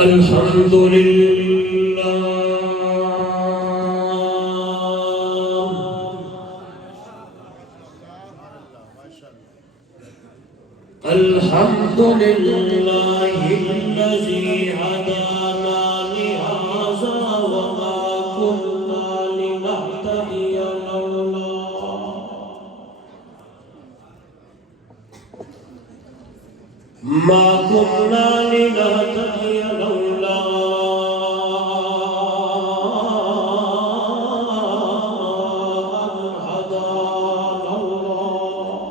الحمد لله الحمد لله الذي هدانا لهذا وما كنا لنهتدي لولا ما كنا لنهتدي لولا أن هدانا الله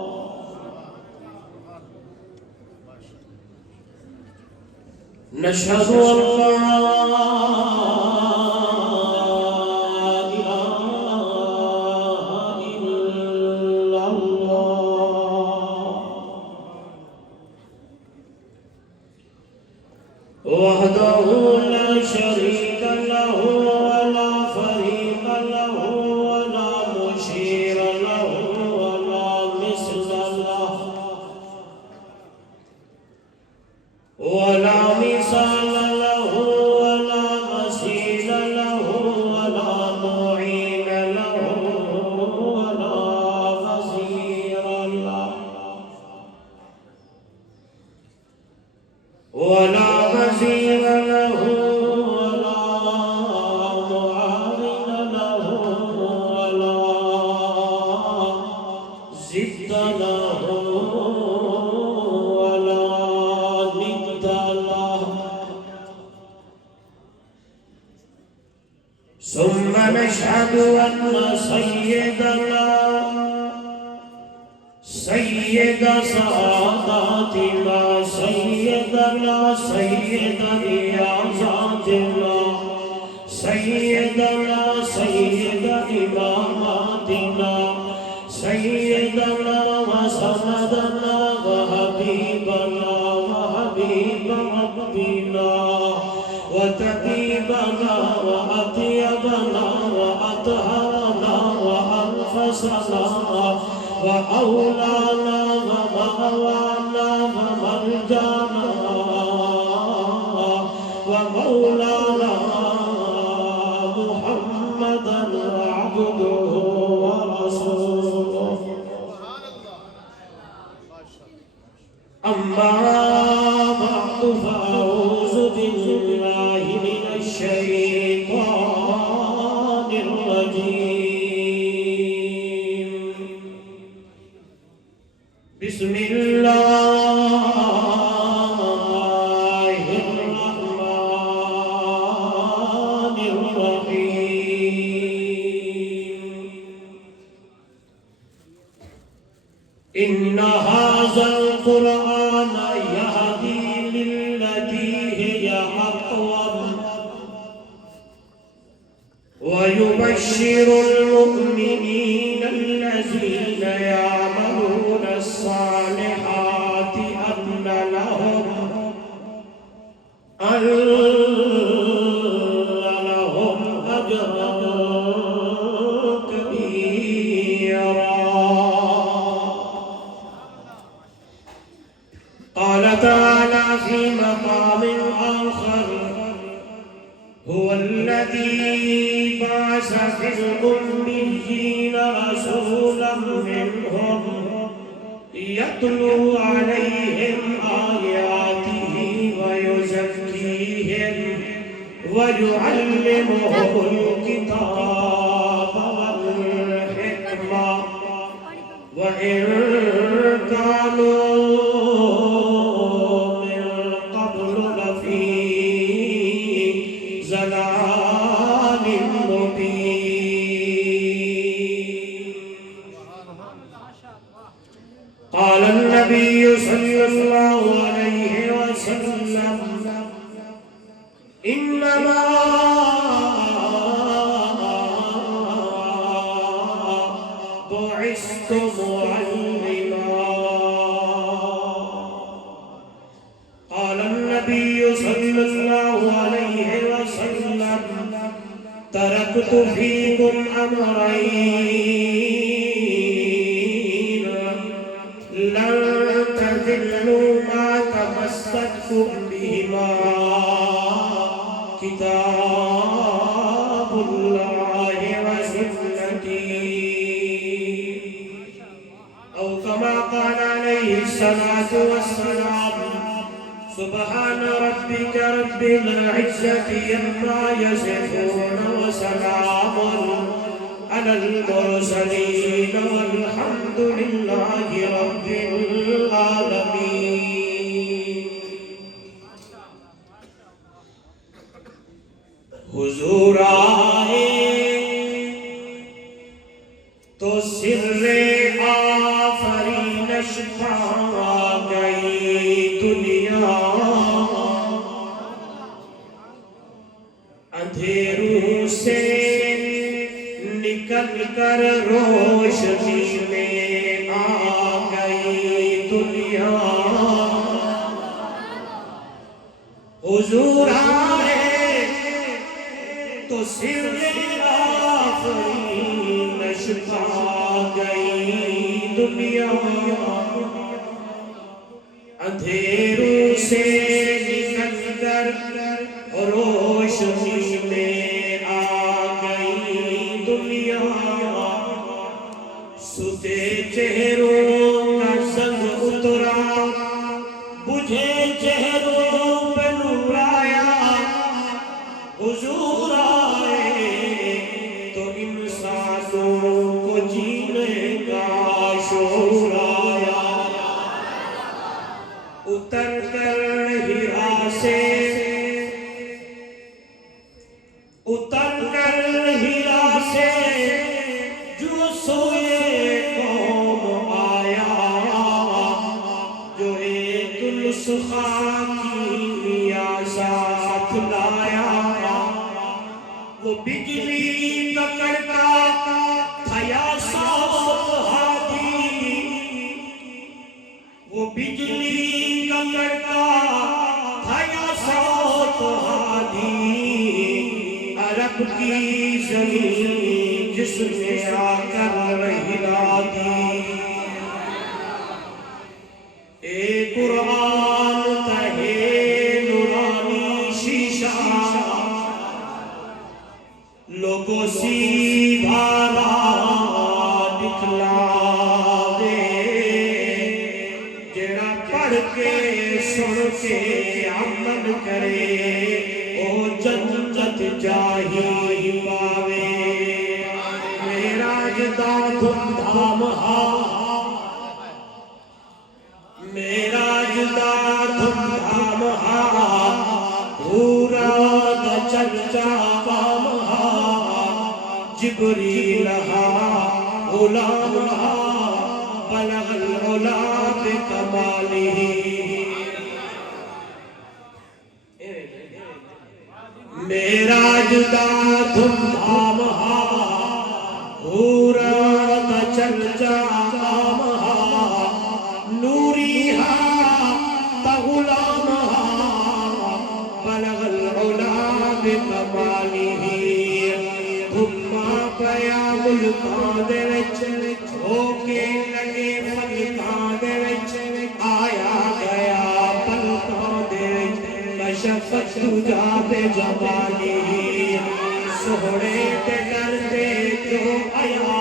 نشهد أن لا إله إلا الله وحده لا شريك له ولا فريق له ولا مشير له ولا مثل له ولا مثال له ولا مثيل له ولا معين له ولا وزير له ولا وزير له ولا معاون له ولا ضد له ولا ند له ثم نشهد أن سيد سعاداتنا سيدنا سيد رياضاتنا سيدنا سيد إماماتنا سيدنا وسندنا وحبيبنا وحبيب ربنا وطبيبنا وأطيبنا وأطهرنا وأنفسنا وأولانا ومأوانا ومرجانا ومولانا محمدا عبده ورسوله أما بعد فأعوذ بالله من الشيطان الرجيم بسم الله الرحمن الرحيم إن هذا القرآن يهدي للتي هي أقوم ويبشر المؤمنين الذين يعملون الصالحات أن لهم أجرا كبيرا قال تعالى في مقام آخر هو الذي بعث في الأميين رسولا منهم يتلو عليهم آياته ويزكيهم ويعلمهم الكتاب والحكمة وإن كانوا من قبل لفي ضلال مبين قال النبي صلى الله عليه وسلم إنما بعثت معلما قال النبي صلى الله عليه وسلم تركت فيكم أمرين لن تضلوا ما تمسكتم بهما كتاب الله وسنتي أو كما قال عليه الصلاة والسلام سبحان ربك رب العزة عما يصفون وسلام على المرسلين والحمد لله رب العالمين. حضور آئے تو سر آفرینش پا گئی دنیا، اندھیروں سے نکل کر روشنی میں آ گئی دنیا. حضور آئے تو سر آفرینش پا گئی دنیا، اندھیروں سے نکل کر روشنی میں آ گئی دنیا. سوتے چہروں کا زنگ اترا، بجھے چہروں پہ نور آیا. حضور آئے تو انسانوں کو جینے کا شعور آیا. اتر کر ہرا سے جو سوئے قوم آیا، جو ایک نسخہ کیمیا ساتھ لایا. وہ بجلی کا کڑکا تھا یا صوت ہادی، وہ بجلی کا کڑکا تھا یا صوت ہادی. عرب کی زمین جس نے آ کر ہلا دی. اے قرآن تہے نورانی شیشہ، لوگوں سیدھا راہ دکھلا دے. جڑا پڑھ کے سن کے عمل کرے او جنت جاہی پاوے. معراج دا دھوم دھام ہا، معراج دا دھوم دھام ہا، پورا دا چرچا کام ہا. جبریل ہا غلام ہا، بلغ العلا بکمالہ. معراج دا دھوم دھام ہا، پورا دا چرچا کام ہا. نوری ہا تا غلام ہا، بلغ العلا بکمالہ. دھما پیا ملکاں دے وچ، ہو کے لگے فلکاں دے وچ. آیا گیا پلکاں دے وچ، کشفت تجا بے جمالہ. سوڑے تے ڈردے جو آیا.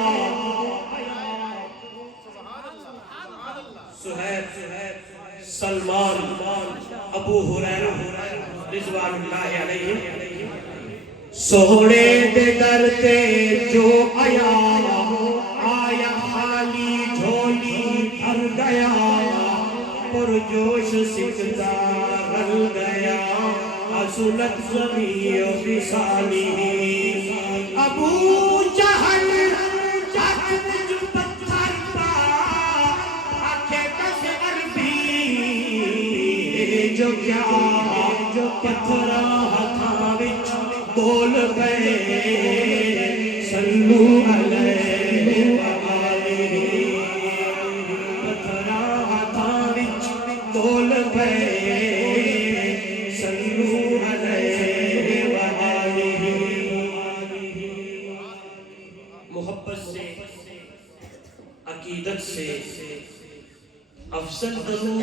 سہیب، سلمان، ابو ہریرہ رضوان اللہ علیہ. سوڑے تے ڈردے جو آیا، آیا خالی جھولی بھر گیا. پرجوش سکھتا رل گیا، حسنت جمیع خصالہ. ابو جہل جو پتھر پا آنکھیں بس عربی، جو کیا جو پتھر ہتھاں وچ بول گئے. صلو علیہ وآلہ. پتھر ہتھاں وچ بول گئے. صلو علیہ وآلہ. محبت سے، عقیدت سے افضل درود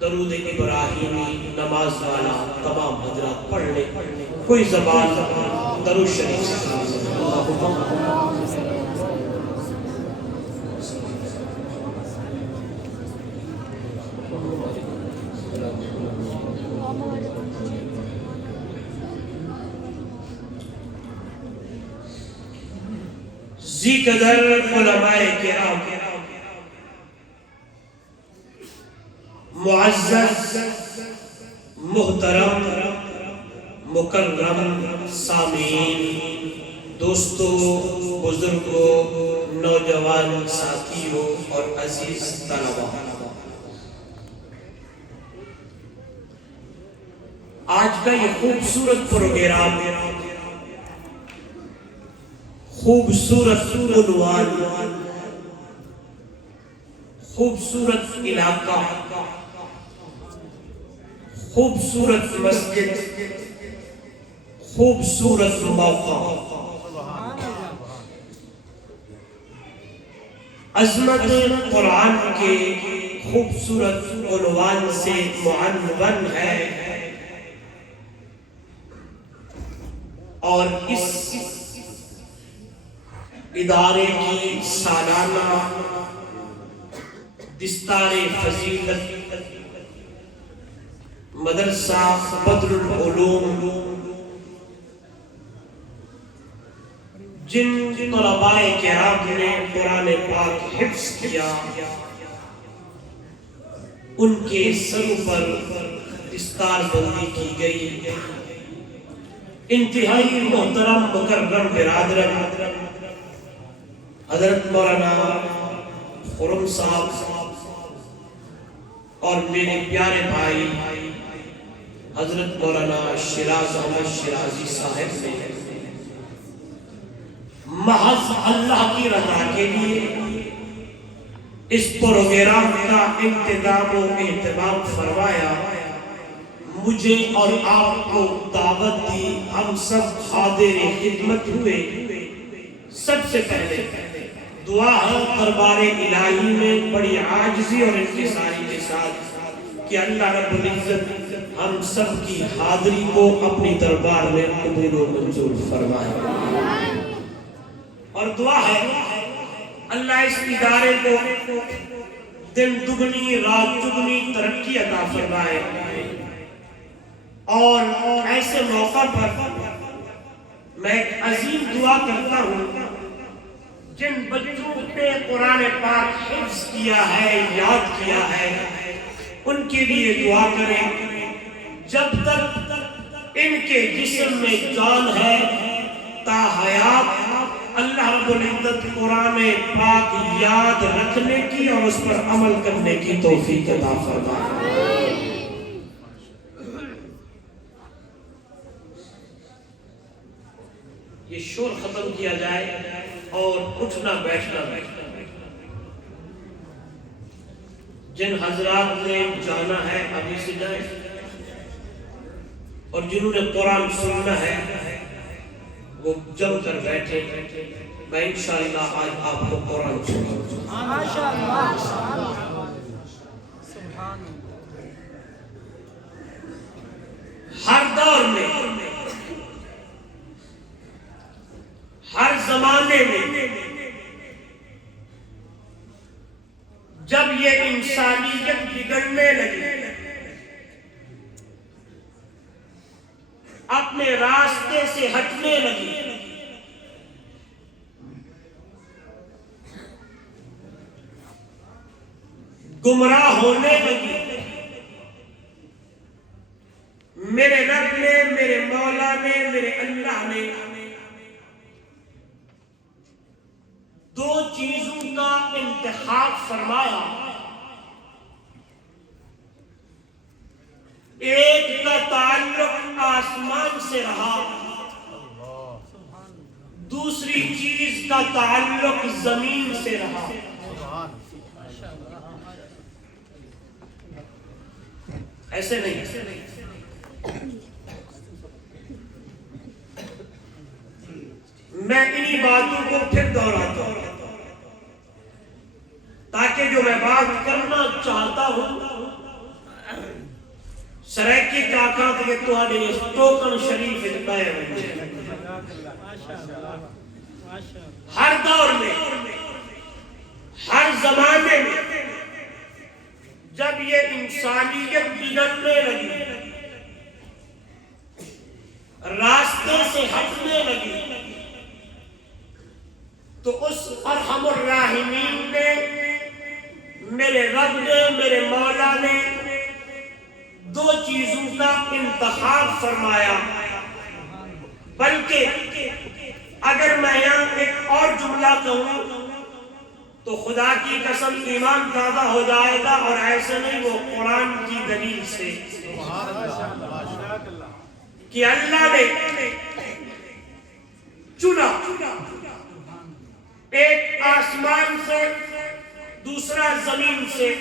درود ابراہیمی نماز والا. تمام حضرات پڑھ لیں کوئی زبان درود شریف سے زی قدر علماء کرام معزز محترم مکرم سامعین دوستو بزرگوں نوجوان ساتھیوں اور عزیز طلباء، آج کا یہ خوبصورت پروگرام خوبصورت عنوان، خوبصورت علاقہ، خوبصورت مسجد، خوبصورت موقع، عظمت قرآن کے خوبصورت عنوان سے معنون ہے، اور اس ادارے کی سالانہ دستار فضیلت مدرسہ بدر العلوم، جن طلباء کرام نے قرآن پاک حفظ کیا ان کے سروں پر دستار بندی کی گئی۔ انتہائی محترم مکرم برادران، حضرت مولانا خرم صاحب اور میرے پیارے بھائی حضرت مولانا شیراز احمد شیرازی صاحب نے محض اللہ کی رضا کے لیے اس پروگرام کا انتظام و اہتمام فرمایا، مجھے اور آپ کو دعوت دی، ہم سب حاضر خدمت ہوئے۔ سب سے پہلے دعا ہے دربار الہی میں بڑی عاجزی اور انکساری کے ساتھ کہ اللہ رب العزت ہم سب کی حاضری کو اپنی دربار میں قبول و منظور فرمائے، اور دعا ہے اللہ اس ادارے کو دن دگنی رات چگنی ترقی عطا فرمائے، اور ایسے موقع پر میں ایک عظیم دعا کرتا ہوں جن بچوں نے قرآن پاک حفظ کیا ہے، یاد کیا ہے، ان کے لیے دعا کریں۔ جب تک ان کے جسم میں جان ہے تا حیات اللہ رب العزت قرآن پاک یاد رکھنے کی اور اس پر عمل کرنے کی توفیق عطا فرمائے۔ یہ شور ختم کیا جائے اور اٹھنا بیٹھنا جن حضرات نے جانا ہے ابھی سے جائیں، اور جنہوں نے قرآن سننا ہے وہ جم کر بیٹھے۔ میں انشاءاللہ آج آپ کو قرآن سناؤں۔ ہر دور میں، ہر زمانے میں جب یہ انسانیت بگڑنے لگی، اپنے راستے سے ہٹنے لگی، گمراہ ہونے لگی، میرے رب نے، میرے مولا نے، میرے اللہ نے دو چیزوں کا انتخاب فرمایا۔ ایک کا تعلق آسمان سے رہا، دوسری چیز کا تعلق زمین سے رہا۔ ایسے نہیں، میں انہی باتوں کو پھر دہراتا ہوں تاکہ جو میں بات کرنا چاہتا ہوں سرائکی چاکر برکات کے تہاڈے اس ٹوکن شریف وچ پے ونجے۔ ہر دور میں، ہر زمانے میں جب یہ انسانیت بگڑنے لگی، راستے سے ہٹنے لگی، تو اس ارحم الراحمین نے، میرے رب نے، میرے مولا نے دو چیزوں کا انتخاب فرمایا۔ بلکہ اگر میں یہاں ایک اور جملہ کہوں تو خدا کی قسم ایمان تازہ ہو جائے گا، اور ایسے نہیں، وہ قرآن کی دلیل سے، کہ اللہ نے چنا ایک آسمان سے، دوسرا زمین سے۔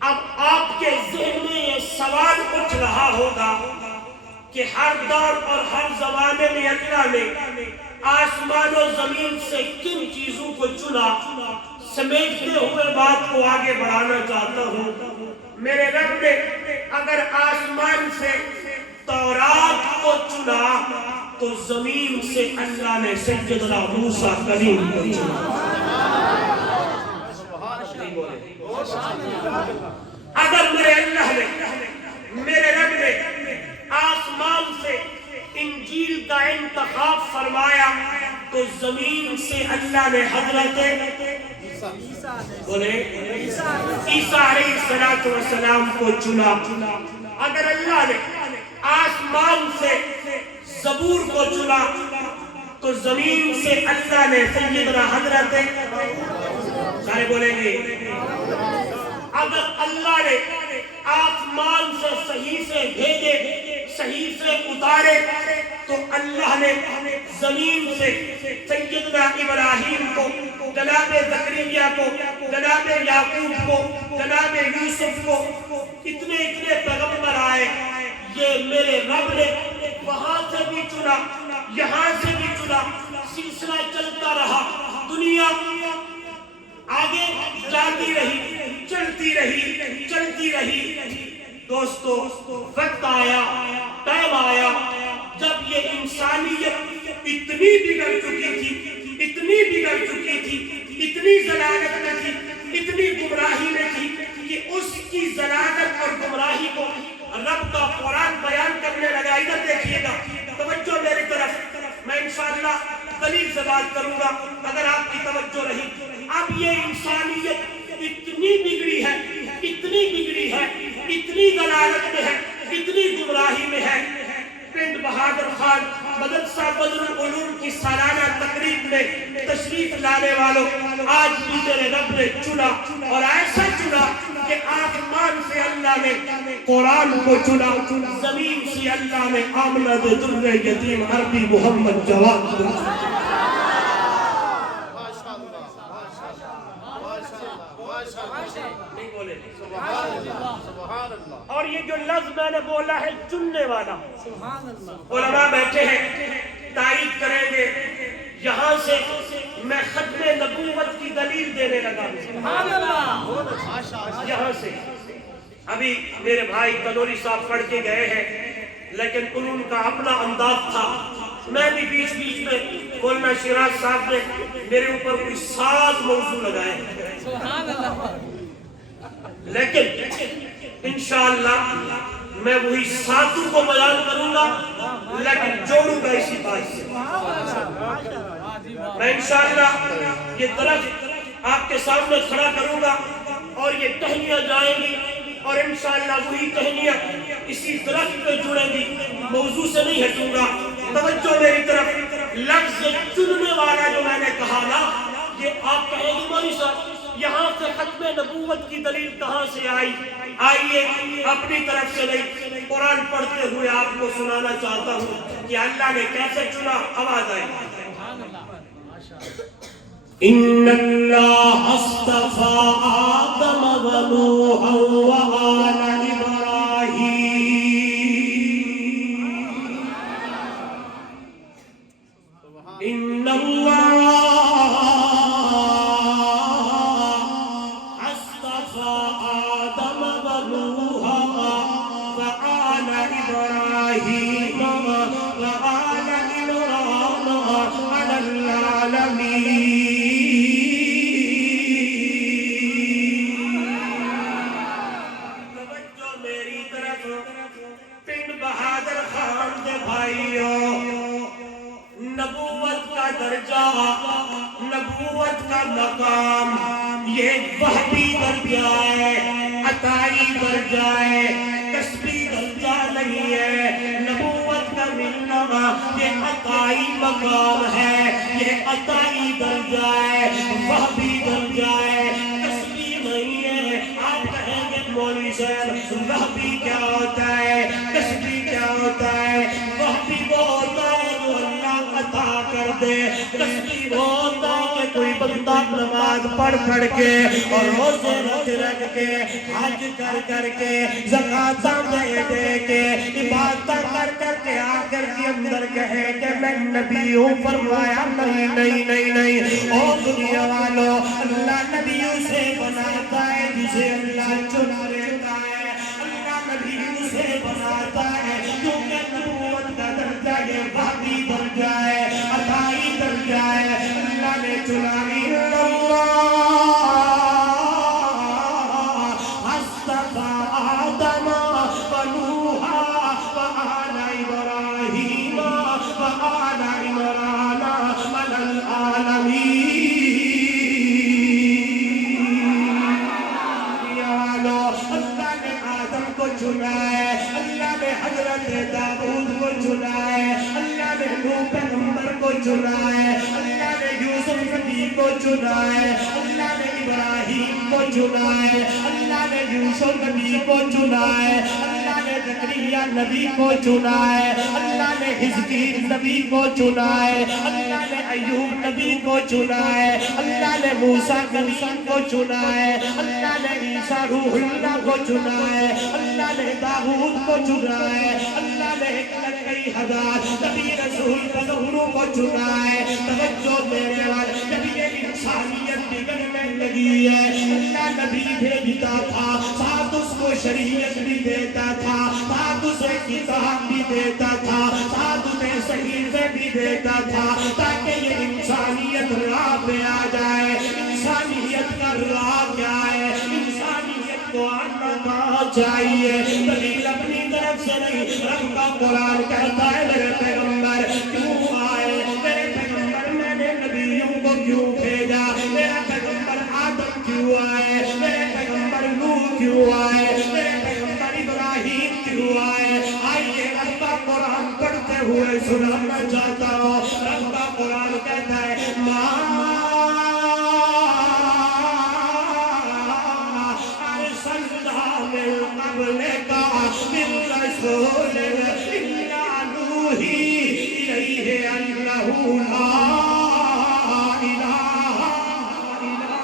اب آپ کے ذہن میں یہ سوال اٹھ رہا ہوگا کہ ہر دور اور ہر زمانے میں اللہ نے آسمان و زمین سے کن چیزوں کو چنا؟ سمیٹتے ہوئے بات کو آگے بڑھانا چاہتا ہوں۔ میرے رب نے اگر آسمان سے تورات کو چنا تو زمین سے اللہ نے سیدنا موسیٰ کلیم کو چنا۔ اگر میرے اللہ نے، میرے رب نے آسمان سے انجیل کا انتخاب فرمایا تو زمین سے اللہ نے حضرت عیسیٰ علیہ السلام کو چنا۔ اگر اللہ نے آسمان سے زبور کو چنا تو زمین سے اللہ نے سیدنا حضرت، سارے بولیں گے، اگر اللہ نے آسمان سے صحیفے بھیجے، صحیفے اتارے، تو اللہ نے زمین سے سیدنا ابراہیم کو، جناب زکریا کو، جناب یعقوب کو، جناب یوسف کو، اتنے پیغمبر آئے، یہ میرے رب نے وہاں سے بھی چنا، یہاں سے بھی چنا، سلسلہ چلتا رہا، دنیا آگے جاتی رہی، چلتی رہی۔ دوستو، وقت آیا، ٹائم آیا جب یہ انسانیت اتنی بگڑ چکی تھی، اتنی ضلالت میں تھی، اتنی گمراہی میں تھی کہ اس کی ضلالت اور گمراہی کو رب کا قرآن بیان کرنے لگا۔ ادھر دیکھیے گا، توجہ میری طرف، میں انشاءاللہ دلیل سے بات کروں گا اگر آپ کی توجہ رہی۔ اب یہ انسانیت اتنی بگڑی ہے، اتنی ضلالت میں ہے، اتنی گمراہی میں ہے۔ پنڈ بہادر خان مدرسہ بدر العلوم کی سالانہ تقریب میں تشریف لانے والوں، آج بھی میرے رب نے چنا، اور ایسا چنا کہ آسمان سے اللہ نے قرآن کو چنا، زمین سے اللہ نے آمنہ در یتیم عربی محمد جواد کو چنا۔ اور یہ جو لفظ میں نے بولا ہے چننے والا، علماء بیٹھے ہیں تائید کریں گے، یہاں سے میں ختم نبوت کی دلیل دینے لگا۔ یہاں سے ابھی میرے بھائی تنوری صاحب پڑھ کے گئے ہیں، لیکن انہوں کا اپنا انداز تھا، میں بھی بیچ میں مولانا شیراز صاحب نے میرے اوپر کوئی 7 موضوع لگائے ہیں، لیکن انشاءاللہ میں وہی 7 کو بیان کروں گا، لیکن جوڑوں گا اسی بات سے۔ میں انشاءاللہ یہ درخت آپ کے سامنے کھڑا کروں گا اور یہ ٹہنیاں جائیں گی، اور انشاءاللہ وہی ٹہنیاں اسی درخت پہ جڑیں گی، موضوع سے نہیں ہٹوں گا۔ توجہ میری طرف، لفظ چننے والا جو میں نے کہا نا، یہ آپ کہیں گے مولوی صاحب یہاں سے ختم نبوت کی دلیل کہاں سے آئی؟ آئیے اپنی طرف سے نہیں، قرآن پڑھتے ہوئے آپ کو سنانا چاہتا ہوں کہ اللہ نے کیسے چنا۔ آواز آئی، ان اللہ اصطفى آدم ونوحا وآل ابراہیم، ان اللہ اصطفى آدم ونوحا وآل ابراہیم إبراهيم وآل عمران على العالمين. توجہ میری طرف. پنڈ بہادر خان دے بھائیوں، نبوت کا درجہ، نبوت کا مقام یہ وحبی درجہ ہے، عطائی درجہ ہے، کسبی درجہ نہیں ہے. نبوت کا ملنا یہ عطائی مقام ہے، یہ عطائی درجہ ہے، وحبی درجہ ہے، کسبی نہیں ہے. آپ کہیں گے مولوی صاحب وحبی کیا ہوتا ہے، کسبی کیا ہوتا ہے؟ وحبی وہ ہوتا ہے جو اللہ عطا کر دے. کسبی وہ ہوتا ہے کہ کوئی بندہ نماز پڑھ کے اور روزے رکھ کے حج کر کے زکاتاں دے کے عبادت کر کے آخر کے اندر کہے کہ میں نبی ہوں. فرمایا نہیں. او دنیا والو، اللہ نبیوں سے بناتا ہے جسے اللہ چنا لیتا ہے. اللہ نبیوں سے بناتا ہے کیونکہ نبوت کا درجہ یہ وحبی درجہ ہے، عطائی درجہ ہے. اللہ نے چنا لیا. اللہ نے حضرت داؤد کو چنا ہے، اللہ نے نوح پیغمبر کو چنا ہے، اللہ نے یوسف نبی کو چنا ہے، اللہ نے ابراہیم کو چنا ہے، اللہ نے یوسف نبی کو چنا ہے، اللہ نے زکریا نبی کو چنا ہے، اللہ نے حزقیل نبی کو چنا ہے، اللہ نے ایوب نبی کو چنا ہے، اللہ نے موسیٰ کلیم کو چنا ہے، اللہ نے عیسیٰ روح اللہ کو چنا ہے، اللہ نے داؤد کو چنا ہے، اللہ نے 1,000 نبی رسول پیغمبروں کو چنا ہے. توجہ میرے والے، جب یہ انسانیت بگڑنے لگی ہے اللہ نبی بھیجتا تھا، ساتھ اس کو شریعت بھی دیتا تھا، ساتھ اسے کتاب بھی دیتا تھا، ساتھ اسے صحیفے بھی دیتا تھا تاکہ یہ انسانیت راہ پہ آ جائے. انسانیت کا راہ کیا ہے؟ انسانیت کو آنا کہاں چاہیے؟ دلیل اپنی طرف سے نہیں، رب کا قرآن کہتا ہے میرے پیغمبر کیوں آئے، میرے پیغمبر میں نے نبیوں کو کیوں بھیجا، میرا پیغمبر آدم کیوں آئے، میرے پیغمبر نوح کیوں آئے، میرے پیغمبر ابراہیم کیوں آئے. آئیے رب کا قرآن پڑھتے ہوئے سنانا چاہتا ہوں. رب کا قرآن کہتا ہے رسول إلا نوحي إليه أنه لا إله إلا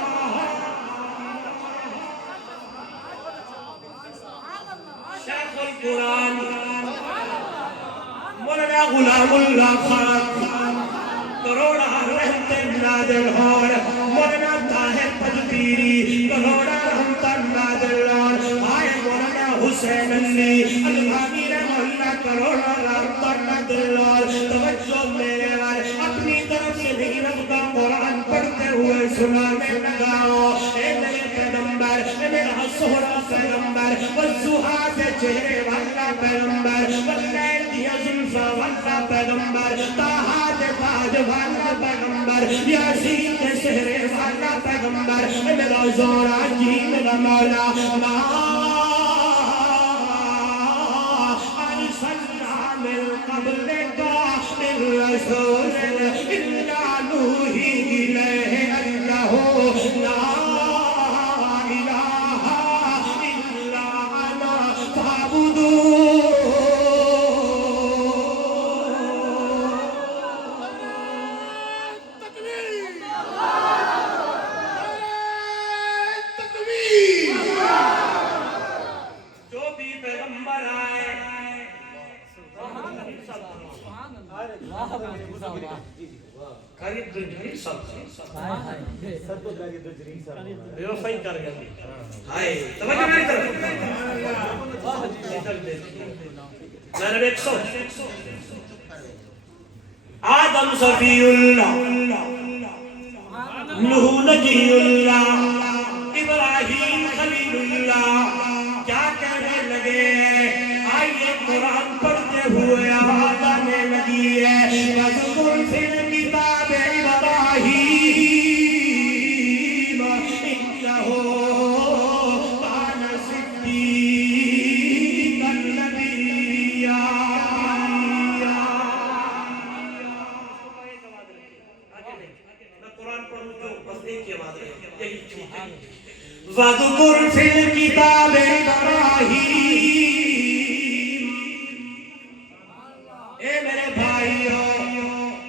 شیخ القرآن مولانا غلام اللہ خان کروڑا رحمت نازل ہون، مولانا طاہر تجبیری کروڑا رحمت نازل ہون. آئے مولانا حسین علی الغانی رحمہ اللہ کروڑا رحمت نازل ہون. توجہ میرے والے، اپنی طرف سے نہیں رب کا قرآن پڑھتے ہوئے سنانے لگاؤ. اے میرے پیغمبر، اے میرا سہرا پیغمبر، والضحیٰ سے چہرے والا پیغمبر، واللیل دیا زلفا والا پیغمبر، طٰہٰ سے تاج والا پیغمبر، یاسین کے سہرے والا پیغمبر. اے میرا زورا جی میرا مولا ما ارسلنا من قبلک من رسول الا نوحی الیہ انہ لا الہ الا انا فاعبدون. جو بھی پیغمبر آئے توجہ میری طرف ذرا ایک سو آدم صفی اللہ، نوح نجی اللہ، ابراہیم خلیل اللہ، کیا کہنے لگے؟ آئیے قرآن پڑھتے ہوئے آواز آنے لگی ہے، وَذْكُرْ فِي الْكِتَابِ إِبْرَاهِيمَ إِنَّهُ كَانَ صِدِّيقًا نَبِيًّا۔ میں قرآن پڑھوں جو بس ایک ہی آواز ہے، یہی ٹھیک ہے۔ وَذْكُرْ فِي الْكِتَابِ إِبْرَاهِيمَ، اے میرے بھائیوں،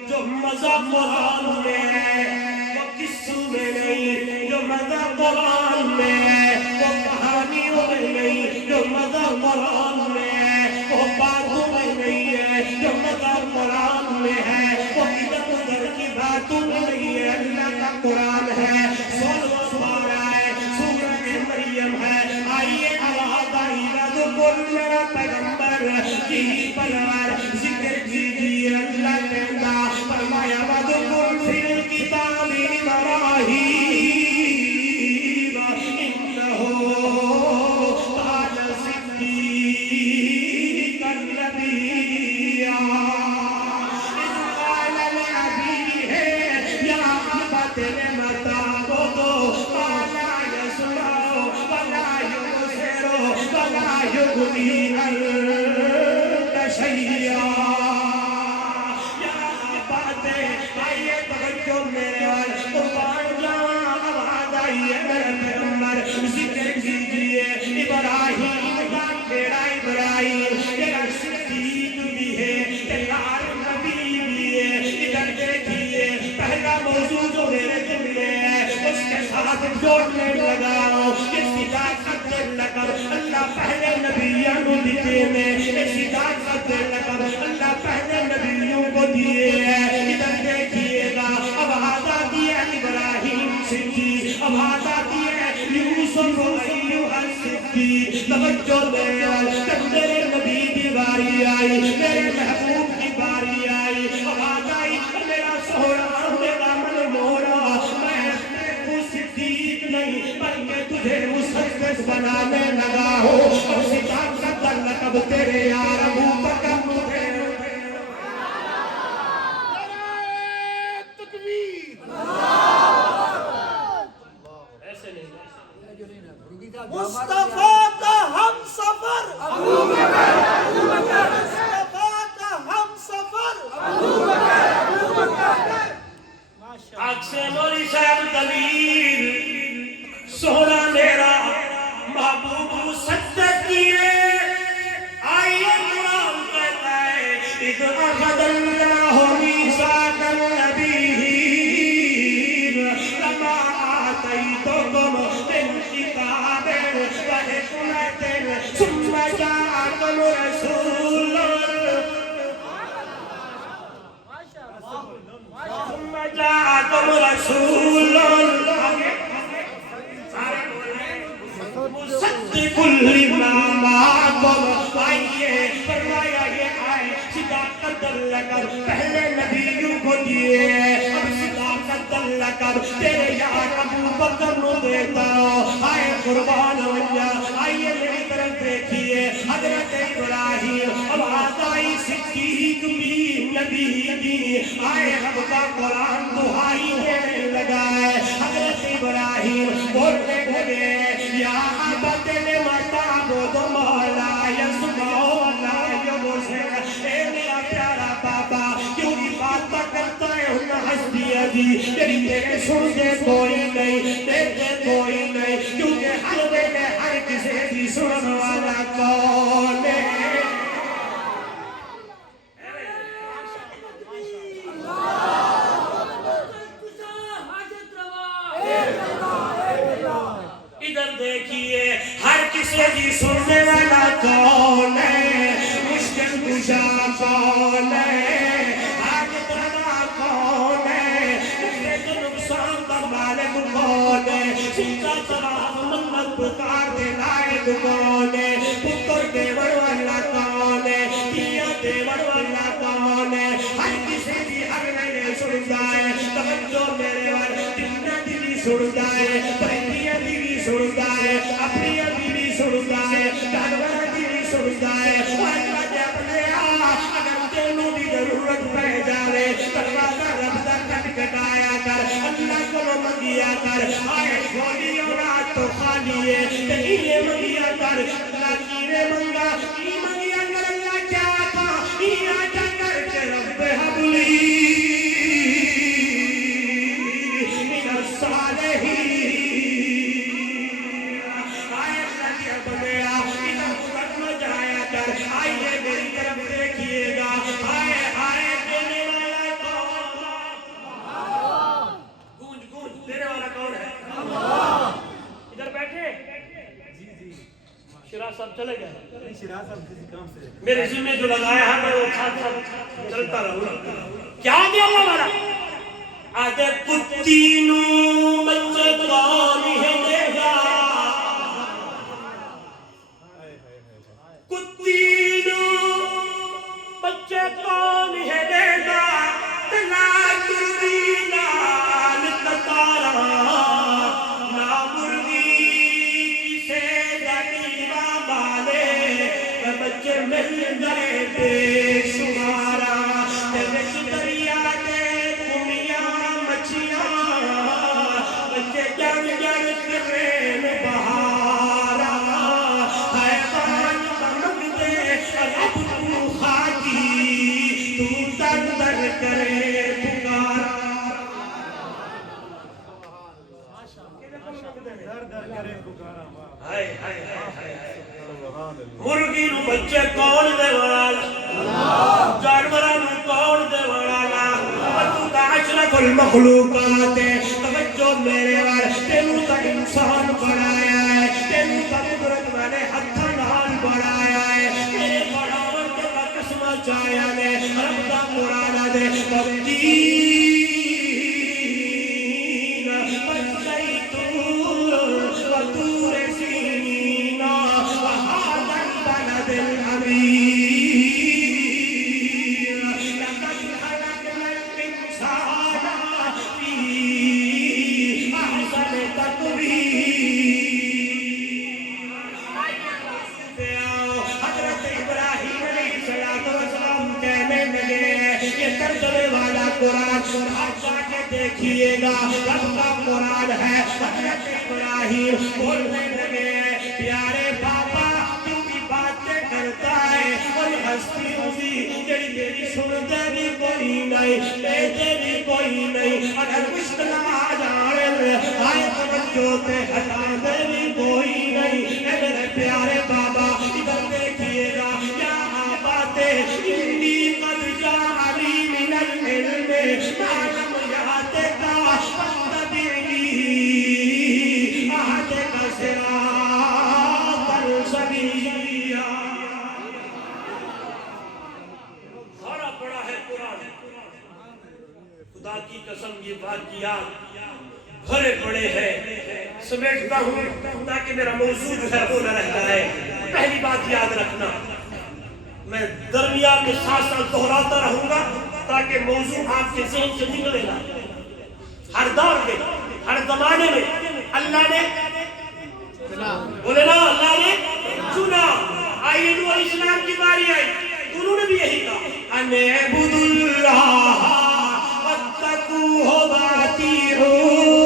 جو مزہ قرآن میں ہے وہ قصوں میں نہیں، جو مزہ قرآن میں ہے وہ کہانیوں میں نہیں، جو مزہ قرآن میں ہے وہ باتوں میں نہیں ہے، جو مزہ قرآن میں ہے وہ ادھر ادھر کی باتوں میں نہیں ہے، اللہ کا قرآن ہے، سولہ پارہ ہے، سورہ مریم ہے۔ آئیے آواز آئی وَذْكُرْ میرا پیغمبر کی پرور ذکر کیجئے، اللہ کہتا فرمایا وَذْكُرْ فِي الْكِتَابِ إِبْرَاهِيمَ إِنَّهُ كَانَ صِدِّيقًا نَبِيًّا۔ إِذْ قَالَ لِأَبِيهِ يَا أَبَتِ لِمَ تَعْبُدُ مَا لَا يَسْمَعُ وَلَا يُبْصِرُ وَلَا يُغْنِي عَنكَ شَيْئًا۔ آئیے توجہ میرے اور قربان جاواں، آواز آئیے میرے پیغمبر ذکر کیجئے ابراہیم کا بیڑا ابراہیم، تیرا صدیق بھی ہے، تیرا نبی بھی ہے۔ ادھر دیکھیے پہلا موضوع جو میرے دل میں ہے اس کے ساتھ جوڑنے لگا ہوں، اس صداقت سے لقب اللہ پہلے نبیوں کو دیتے ہیں، اس صداقت سے لقب اللہ پہلے نبیوں کو دیے ہیں۔ ادھر دیکھیے گا آواز آتی ہے ابراہیم صدیق، آواز آتی ہے یوسف ایوب صدیق۔ توجہ میرے جب میرے نبی کی باری آئی، میرے محبوب کی باری آئی، آواز آئی میرا سونا میرا من موڑا، میں تو صدیق نہیں بلکہ تجھے مصدق بنانے لگا ہوں، اور صداقت کا لقب تیرے یار ابو بکر مجھے۔ مصطفیٰ کا ہم سفر ابو بکر، مصطفیٰ کا ہم سفر ابو بکر۔ آج سے مولی صاحب دلیل سونا میرا محبوب مصدق کیے۔ آئیے قرآن کہتا ہے اِذْ أَخَذَ اللَّهُ مِيثَاقَ النَّبِيِّينَ لَمَا آتَيْتُكُم مِّن كِتَابٍ وَحِكْمَةٍ ثُمَّ جَاءَكُمْ رَسُولٌ مصدق لما معكم۔ آئیے فرمایا یہ آئے صداقت لقب پہلے نبیوں کو دیے، اب صداقت لقب تیرے یار ابو بکر نو دیتا ہوں۔ آئے قربان اللہ، آئیے میری طرف دیکھیے حضرت ابراہیم، آواز آئی صدیق بھی نبی بھی، آئے رب کا قرآن دہائی دینے لگا ہے۔ حضرت ابراہیم بولنے لگے یا ابت لم تعبد ما لا يسمع ولا يبصر۔ اے میرا پیارا بابا کیوں عبادت کرتا ہے ان ہستیاں دی تیری تیرے سنتے کوئی نہیں، دیکھتے کوئی نہیں، کیونکہ ہر ویلے ہر کسی کی سنن والا کون ہے؟ ادھر دیکھیے ہر کسی کی سننے والا کون ہے؟ مشکل کشا کون ہے؟ حاجت روا کون ہے؟ نقصان کا مالک کون ہے؟ سیدھا سوال منت پکار دے لائق کون ہے؟ پتر دیور والا کون ہے؟ اندر اللہ کینے منگا ای منگی اندر اللہ کیا تھا ای آجا کر کے رب حبلی من الصالحین آئے اللہ کی اب میرا ادھر خود میں جایا کر آئیے میری طرف دیکھئے گا آئے آئے دینے والا کون گونج گونج دینے والا کون ہے ادھر بیٹھے شراز صاحب چلے گئے شراز صاحب کسی کام سے میرے ذمہ جو لگایا ہے میں وہ ساتھ چلتا رہوں کیا دیا اللہ والا آدھے کتینو بچے کون ہے دے گا کتینو بچے کون ہے دے گا تلا تردینان تتارا نا مرگی کسے دنیرہ بالے بچے مل گئے بے شمارا وچ دریا دے کمیاں مچھیاں بچے جڑ جڑ کرین بہارا حیوان بمک دے رب تو خاکی تو در در کرے پکارا در در کرے پکارا ہائے ہائے ہائے مرغی نو بچے کون دے والا جانوراں نو کون دے والا تو تا اشرف المخلوقات توجہ میرے وال تینوں تا انسان بنایا ہے تینوں تا قدرت والے ہتھاں نال بنایا ہے میرے بڑاون تے قسم چایا نے رب دا قرآن دے تبدیل والزيتون وطور سينين وهذا البلد الأمين لقد خلقنا الإنسان في أحسن تقويم حضرت ابراہیم علیہ السلام کہنے لگے یہ ترجمے والا قرآن آپ جا کے دیکھئے گا رب کا قرآن ہے حضرت ابراہیم بولنے لگے پیارے بابا تو بھی باتیں کرتا ہے اور ہستیوں بھی جڑی میری سنتے بھی کوئی نہیں لیتے بھی کوئی نہیں اگر مشکل آ جانے آئے توجہ تے ہٹانے بھی کوئی نہیں اے میرے پیارے بابا ادھر دیکھئے گا یا آباتے انی قد جاءنی من العلم ما لم یاتک فاتبعنی اہدک صراطا سویا سارا پڑا ہے قرآن خدا کی قسم یہ واقعات بھرے پڑے ہیں سمیٹتا ہوں تاکہ میرا موضوع جو ہے وہ نہ رہتا ہے پہلی بات یاد رکھنا میں درمیان میں ساتھ ساتھ دہراتا رہوں گا تاکہ موضوع آپ کے ذہن سے نکلے گا ہر دور میں ہر زمانے میں اللہ نے بولے نا اللہ نے چنا آئیے نو علیہ السلام کی باری آئی انہوں نے بھی یہی کہا ان اعبد اللہ واتقوہ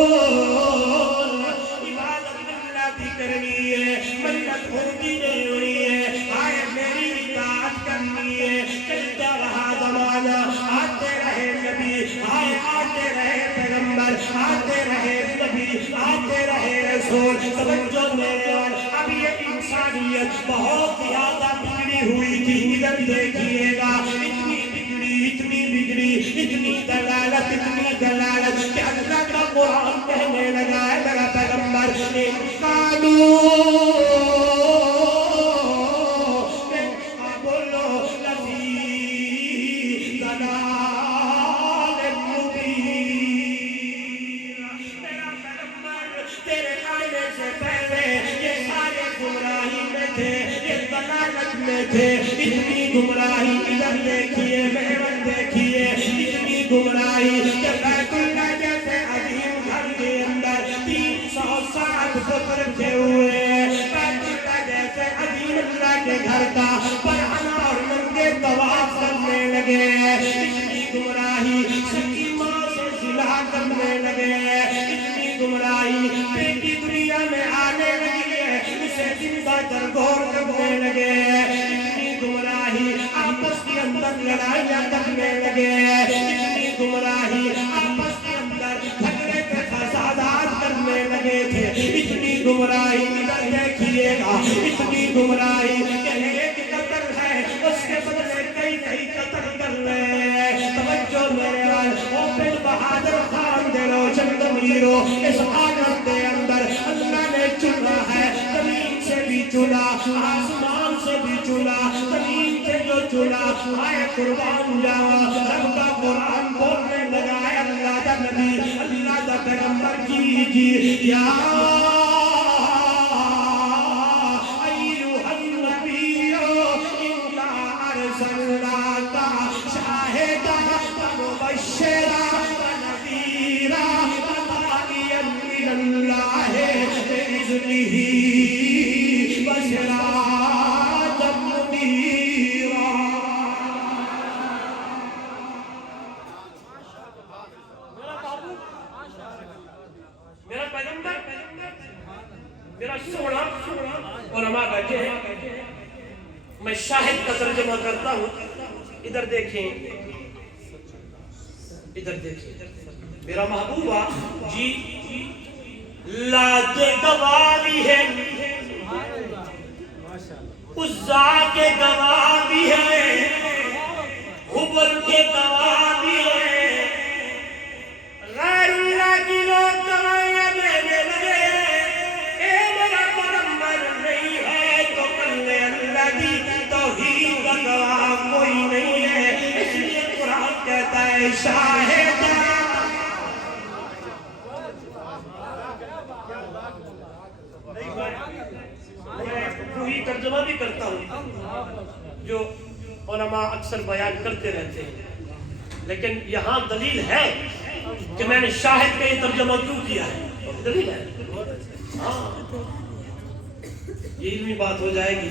واطیعون عبادت اللہ بھی کرنی ہے منت ہوتی نہیں ہونی ہے آئے میری اطاعت کرنی ہے چلتا رہا زمانہ آتے رہے نبی آئے آتے رہے پیغمبر آتے رہے نبی آتے رہے رسول توجہ میرے اور اب یہ انسانیت بہت زیادہ بگڑی ہوئی تھی ادھر دیکھئے گا اتنی بگڑی اتنی دلالت کہ اللہ کا قرآن کہنے لگا ہے میرا پیغمبر بولو لفی ضلال مبین میرا پیغمبر تیرے آنے سے پہلے یہ سارے گمراہی میں تھے یہ ضلالت میں تھے اتنی گمراہی ادھر دیکھئے محمد دیکھئے اتنی گمراہی کہ بیت اللہ جیسے عظیم گھر کے اندر 360 فٹ رکھے ہوئے بیت اللہ جیسے عظیم اللہ کے گھر کا پرہنا اور ننگے طواف کرنے لگے اتنی گمراہی سکی ماں سے صلح کرنے لگے اتنی گمراہی بیٹی دنیا میں آنے لگی ہے اسے زندہ درگو اندر لڑائیاں کرنے لگے اتنی گمراہی آپس کے اندر جھگڑے کے فسادات کرنے لگے تھے اتنی گمراہی ادھر دیکھیے گا اتنی گمراہی کہ ایک قتل ہے اس کے بدلے کئی کئی قتل کر رہے ہیں توجہ میرے او بن بہادر خان دے روشن ضمیرو اس آدم دے اندر اللہ نے چنا ہے زمین سے بھی چنا آسمان سے بھی چنا زمین سے جو چنا آئے قربان جاوا رب کا قرآن بولنے لگا ہے اللہ دا نبی اللہ دا پیغمبر جی یا ایوہ النبی انا ارسلناک شاہدا ومبشرا ونذیرا وداعیا الی اللہ بإذنہ وسراجا منیرا میرا پیغمبر میرا سونا علماء بیٹھے ہیں میں شاہد کا ترجمہ کرتا ہوں ادھر دیکھیں ادھر دیکھیں میرا محبوبہ جی لات گواہ بھی ہے عزا کے گواہ بھی ہے حبل کے گواہ بھی ہے غیر اللہ کی لوگ گواہیاں دینے لگے اے میرا پیغمبر نہیں ہے تو کل اللہ کی توحید کا گواہ کوئی نہیں ہے اس لیے قرآن کہتا ہے شاہد وہی ترجمہ بھی کرتا ہوں جو علماء اکثر بیان کرتے رہتے ہیں لیکن یہاں دلیل ہے کہ میں نے شاہد کا یہ ترجمہ کیوں کیا ہے دلیل ہے یہ علمی بات ہو جائے گی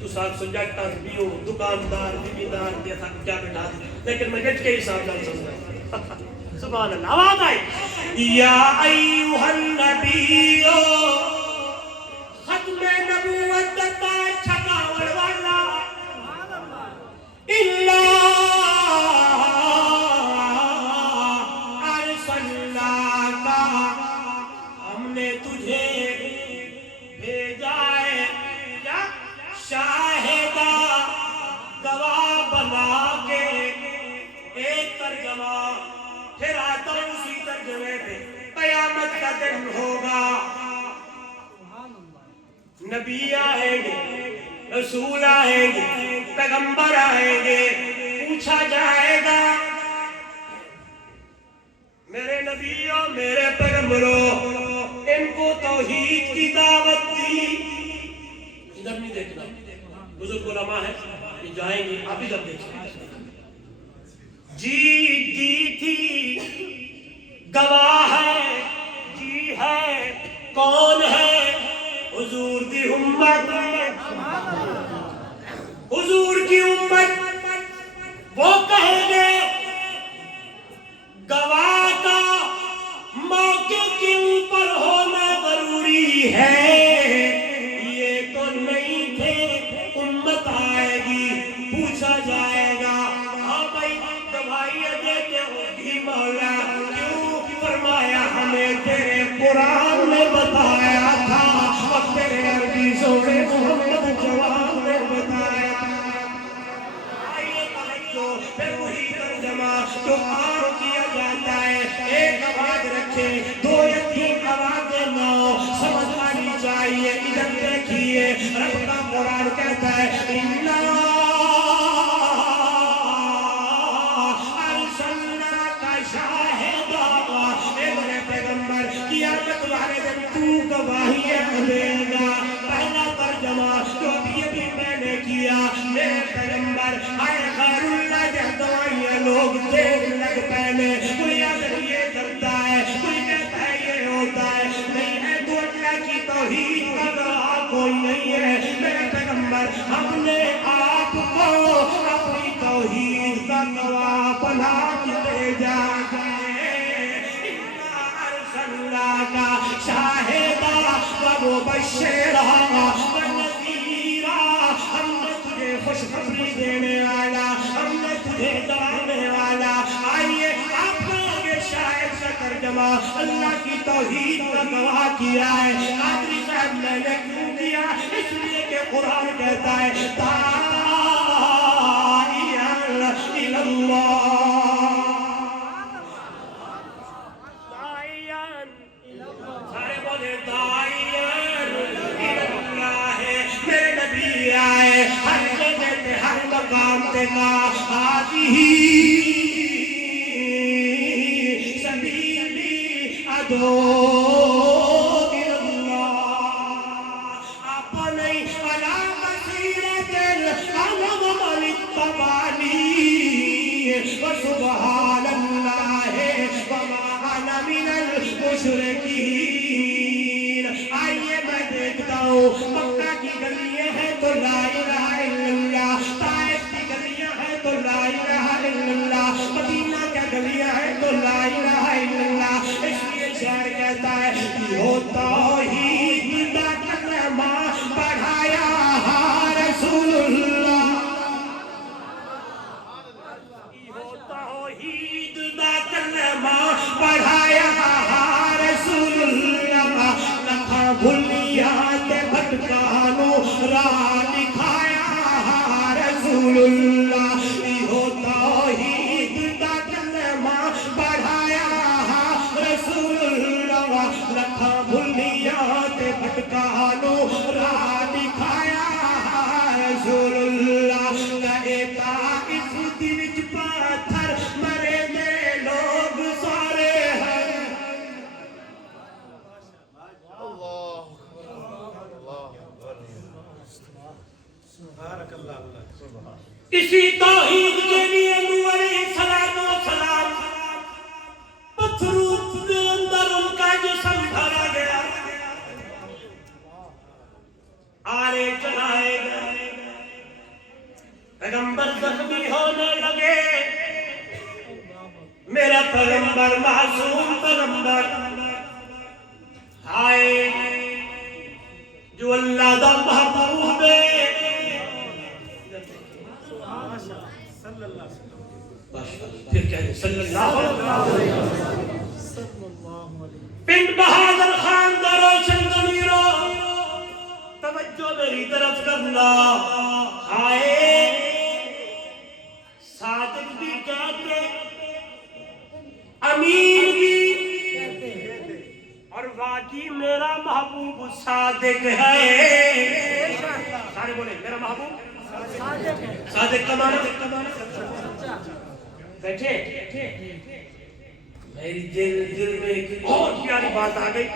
تو ساتھ سجاٹا بیو دکاندار بیبیدار دیا تھا کیا بٹھا دی لیکن میں جٹ کے حساب جان سمجھا سبحان اللہ آواز آئی یا ایوہ النبی ختم نبوت کا چھکاور والا ارسلناک ہم نے تجھے بھیجا ہے کیا شاہدہ گواہ بنا کے ایک ترجمہ پھر آتا ہوں اسی ترجمے پہ قیامت کا دن ہوگا نبی آئیں گے رسول آئیں گے پیغمبر آئیں گے پوچھا جائے گا میرے نبیوں میرے پیغمبروں ان کو توحید کی دعوت دی ادھر نہیں دیکھنا بزرگ علماء ہے یہ جائیں گے آپ ادھر دیکھیں جی دی تھی گواہ ہے جی ہے کون ہے حضور دی امت حضور کی امت وہ کہیں گے گواہ کا موقع کے اوپر ہونا ضروری ہے یہ تو نہیں تھے امت آئے گی پوچھا جائے گا ہاں بھائی گواہیاں دیتے ہوگی مولا کیوں فرمایا ہمیں تیرے قرآن نے بتایا تھا اور تیرے عربی سورے محمد جواب نے بتایا تھا آئیے توجہ پھر وہی ترجمہ جو عام کیا جاتا ہے ایک آواز رکھے دو یا تین آوازیں نہ سمجھ آنی چاہیے ادھر دیکھیے رب کا قرآن کہتا ہے قیامت والے دن تو گواہیاں دے گا پہلا ترجمہ جو بھی میں نے کیا میرے پیغمبر آئے غیر اللہ کے گواہیاں لوگ دیکھ لگ پہلے کوئی اگر یہ کرتا ہے کوئی کہتا ہے یہ ہوتا ہے نہیں ہے تو اللہ کی توحید کا گواہ کوئی نہیں ہے میرے پیغمبر ہم نے آپ کو اپنی توحید کا گواہ بنا کے جا کا شاہدہ ومبشرا ونذیرا ہم نے تجھے خوشخبری دینے آیا ہم نے دعانے والا. آئیے آپ لوگ شاعر کا ترجمہ اللہ کی توحید کا گواہ کیا ہے. قادری صاحب میں نے کیوں کیا؟ اس لیے کہ قرآن کہتا ہے داعیاً الاللہ. سارے بولے داعیاً الاللہ. میرے نبی آئے ہر جگہ تے ہر مقام تے کہا ہذہ سبیلی ادعو سبحان اللہ وما انا من المشرکین. آئیے میں دیکھتا ہوں مکہ کی گلیاں ہیں تو لا الہ الا اللہ, طائف کی گلیاں ہیں تو لا الہ الا اللہ, مدینہ کی گلیاں ہیں تو لا الہ الا اللہ. اس لیے شاعر کہتا ہے یہ توحید کا کلمہ پڑھایا رسول اللہ. پڑھایا رسول اللہ. لکھا بھلیات بھٹکانو راہ دکھایا رسول اللہ. یہ توحید کا کلمہ پڑھایا رسول اللہ. لکھا بھلیات بھٹکانو راہ دکھایا رسول اللہ. کہتا اس دن وچ پاتھر مرے دے لوگ سارے ہیں. بارک اللہ. اسی توحید کے لیے نوح علیہ السلام پتھروں کے اندر ان کا جسم بھرا گیا, آرے چلائے گئے, پیغمبر زخمی ہونے لگے. میرا پیغمبر معصوم پیغمبر ہائے جو اللہ دا محبوب ہے. صلی اللہ علیہ وسلم. پھر کہتے صلی اللہ علیہ وسلم. پنڈ بہادر خان دا روشن ضمیرو توجہ میری طرف کرنا. ہائے صادق بھی کہتے, امین بھی, اور واقعی میرا محبوب صادق ہے. سارے بولے میرا محبوب صادق کا معنی بیٹھے. میری دل میں ایک اور پیاری بات آ گئی,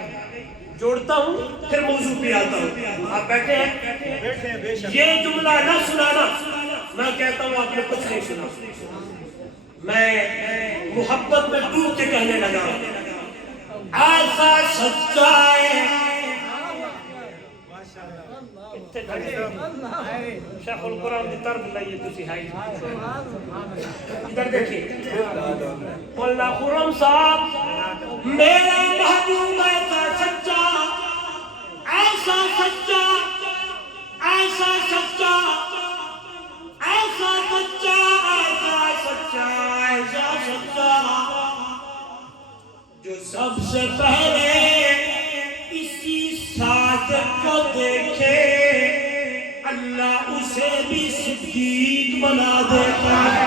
جوڑتا ہوں پھر موضوع پہ آتا ہوں. آپ بیٹھے ہیں, یہ جملہ نہ سنانا. میں کہتا ہوں آپ نے کچھ نہیں سنا. میں محبت میں ڈوب کے کہنے لگا ایسا سچا ہے. شیخ القرآن کی طرف لائیے تسی ہائی ادھر دیکھیں. مولانا خرم صاحب میرا محبوب ایسا سچا, ایسا سچا, ایسا سچا, ایسا سچا, ایسا سچا, ایسا سچا, جو سب سے پہلے اسی صادق کو دیکھے اللہ اسے بھی صدیق بنا دیتا ہے.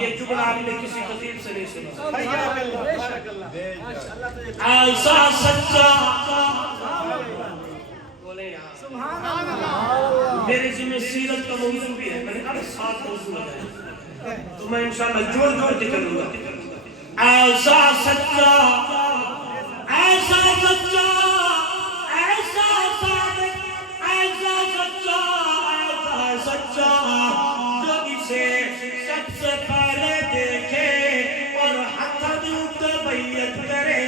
یہ جملہ آپ نے کسی خطیب سے نہیں سنا. ایسا سچا بولے یہاں میرے ذمہ سیرت کا موضوع بھی ہے. میں نے کہا 7 موضوع ہے تو میں انشاءاللہ جوڑ کے کروں گا. ایسا سچا, ایسا سچا, ایسا صادق, ایسا سچا, ایسا سچا, جو اسے سب سے پہلے دیکھے اور حسد اتر بیعت کرے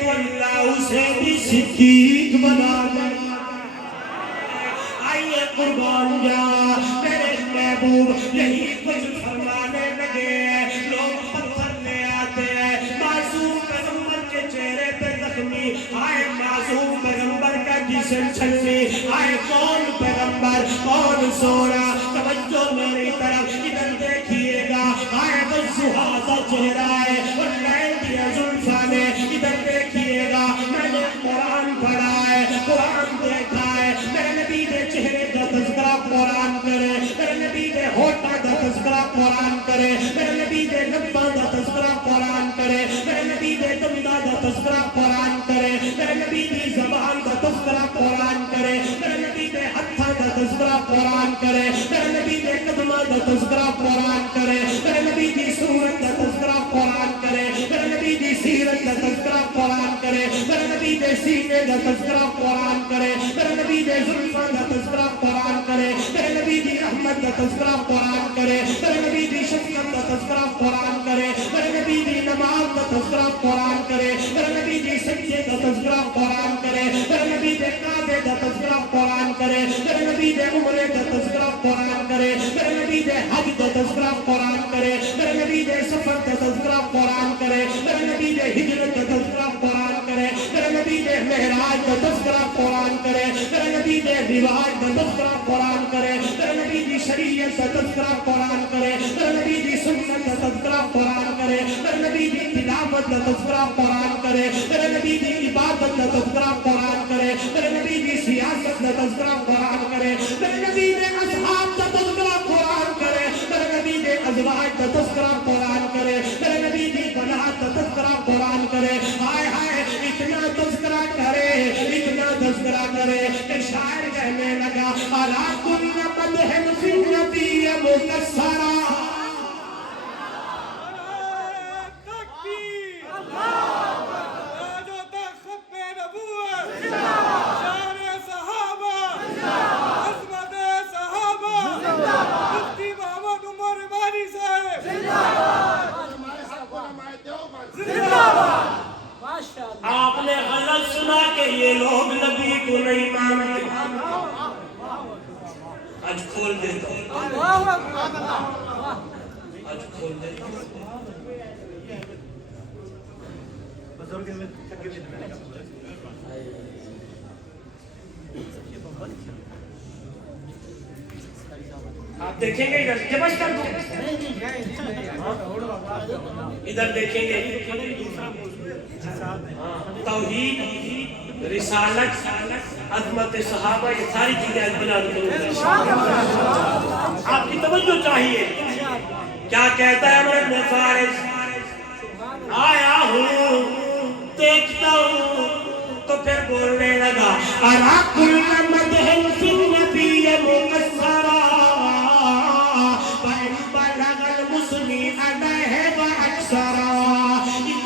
تو اللہ اسے بھی صدیق بنا دے. آئیے قربان جا میرے محبوب یہی کچھ فرمانے لگے. لوگ سے چھلنی آئے کون پیغمبر کون سونا توجہ میری طرف ادھر دیکھیے گا آئے تو سہاتا چہرہ ہے اور نیل دیا زلفا نے ادھر دیکھیے گا میں نے قرآن پڑھا ہے قرآن دیکھا ہے میرے نبی دے چہرے کا تذکرہ قرآن کرے میرے نبی دے ہوٹا دا تذکرہ قرآن کرے میرے نبی دے نبا دا تذکرہ قرآن کرے میرے نبی دے دمدہ دا تذکرہ قرآن کرے میرے نبی دی زبان دا تذکرہ قرآن کرے میرے نبی دے ہتھا دا تذکرہ قرآن کرے میرے نبی دے قدمہ دا تذکرہ قرآن کرے میرے نبی دی صورت دا تذکرہ قرآن کرے میرے نبی دی سیرت دا تذکرہ قرآن کرے میرے نبی دے سینے دا تذکرہ قرآن کرے میرے نبی دے زلفان دا تذکرہ قرآن کرے میرے نبی دی رحمت دا تذکرہ قرآن کرے میرے نبی دی شفقت دا تذکرہ قرآن کرے میرے نبی دی نماز دا تذکرہ قرآن کرے میرے نبی دی سجدے دا تذکرہ قرآن کرے میرے نبی دے کعبے دا تذکرہ قرآن کرے میرے نبی دے عمرے دا تذکرہ قرآن کرے میرے نبی دے حج دا تذکرہ قرآن کرے میرے نبی دے سفر دا تذکرہ قرآن کرے میرے نبی دے ہجرت دا تذکرہ قرآن کرے میرے نبی دے معراج دا تذکرہ قرآن کرے میرے نبی دے رواج دا تذکرہ قرآن کرے میرے نبی دی شریعت دا تذکرہ قرآن کرے میرے نبی دی سنت دا تذکرہ قرآن کرے میرے نبی دی تلاوت دا تذکرہ قرآن کرے میرے نبی دی عبادت دا تذکرہ قرآن کرے میرے نبی دی سیاست دا تذکرہ قرآن کرے میرے نبی دے اصحاب دا تذکرہ قرآن کرے میرے نبی دے ازواج دا تذکرہ قرآن کرے میرے نبی دی بنات دا تذکرہ قرآن کرے ہائے ہائے اتنا تذکرہ کرے کہ شاعر کہنے لگا عَلَىٰ كُلِّ مَدْحٍ فِي النَّبِيِّ مُكَسَّرًا آپ نے غلط سنا کہ یہ لوگ نبی کو نہیں مانتے آج کھول دیتا آج کھول دیتا آپ دیکھیں گے ادھر جب کر دو ادھر دیکھیں گے توحید رسالت عظمت صحابہ یہ ساری چیزیں بیان کروں آپ کی توجہ چاہیے کیا کہتا ہے عمر بن فارس آیا ہوں دیکھتا ہوں تو پھر بولنے لگا عَلَىٰ كُلِّ مَدْحٍ فِي النَّبِيِّ مُكَسَّرًا وَإِن بَلَغَ الْمُسْلِمَ عَلَيْهِ وَأَكْثَرًا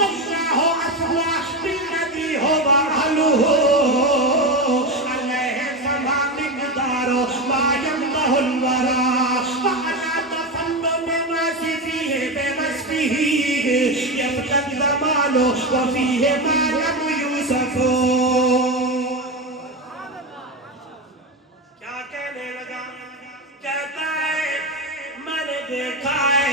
اتنا ہو اصلا بالذي هو أهله عليه فما مقدار ما يمضه الورى وعلى تفنن واسفيه بوصفه يبقى الزمان وفيه ما لم يوصف کیا کہنے لگا کہتا ہے میں نے دیکھا ہے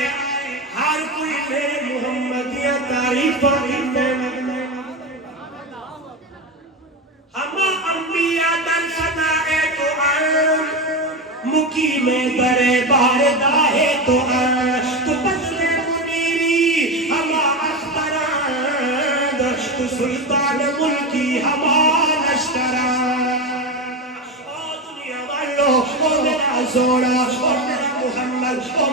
ہر کوئی میرے محمدیہ تعریف کرنے لگا ہم انبیاء در صدائے تو مقیم در بارگاہ تو بدر منیری ہم اختران تو سلطان ملکی ہم لشکران او دنیا والو او میرا زوڑا او میرا محمد او